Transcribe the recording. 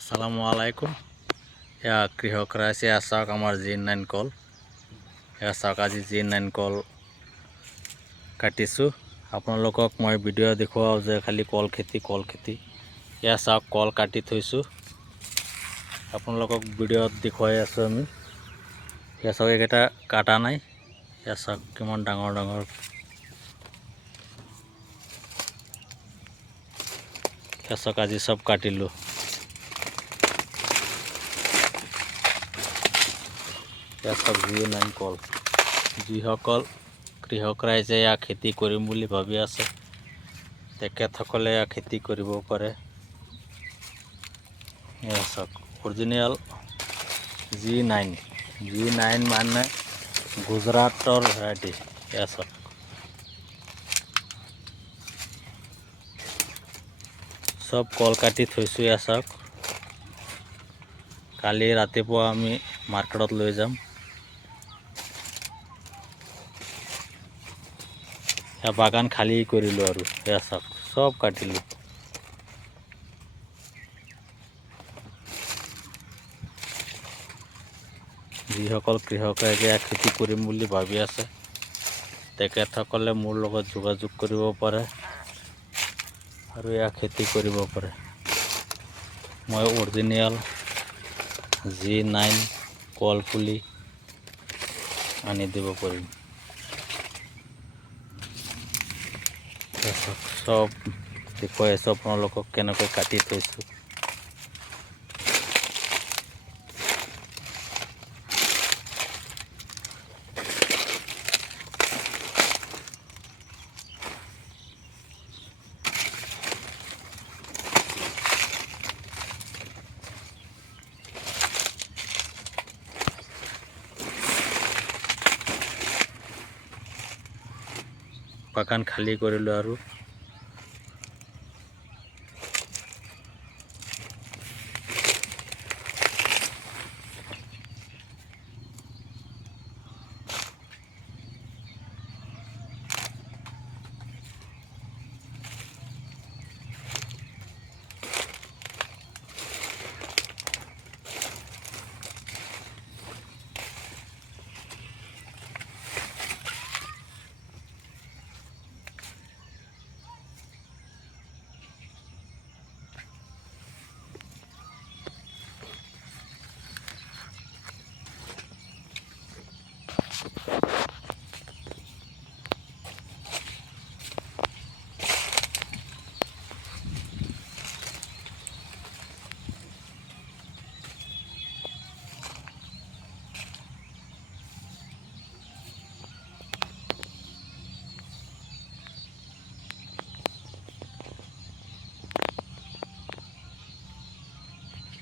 আসসালামু আলাইকুম। এয়া কৃষক ৰাইজে চাওক আমাৰ G9 কল। এয়া চাওক আজি G9 কল কাটিছোঁ। আপোনালোকক মই ভিডিঅ' দেখুৱাওঁ যে খালি কল খেতি। এয়া চাওক কল কাটি থৈছোঁ। আপোনালোকক ভিডিঅ'ত দেখুৱাই আছোঁ আমি। এয়া চাওক এইকেইটা কাটা নাই। এয়া চাওক কিমান ডাঙৰ ডাঙৰ। এয়া চাওক আজি চব কাটিলোঁ। এয়া চাওক G9 কল। যিসকল কৃষক ৰাইজে এয়া খেতি কৰিম বুলি ভাবি আছে তেখেতসকলে এয়া খেতি কৰিব পাৰে। এয়া চাওক অৰিজিনেল G9 মানে গুজৰাটৰ ভেৰাইটি। এয়া চাওক চব কল কাটি থৈছোঁ। এয়া চাওক কালি ৰাতিপুৱা আমি মাৰ্কেটত লৈ যাম। এয়া বাগান খালী কৰিলোঁ আৰু এয়া চাওক চব কাটিলোঁ। যিসকল কৃষক ৰাইজে খেতি কৰিম বুলি ভাবি আছে তেখেতসকলে মোৰ লগত যোগাযোগ কৰিব পাৰে আৰু এয়া খেতি কৰিব পাৰে। মই অৰিজিনেল G9 কল পুলি আনি দিব পাৰিম। চব দেখুৱাই আছোঁ আপোনালোকক কেনেকৈ কাটি থৈছোঁ। বাগান খালী কৰিলোঁ আৰু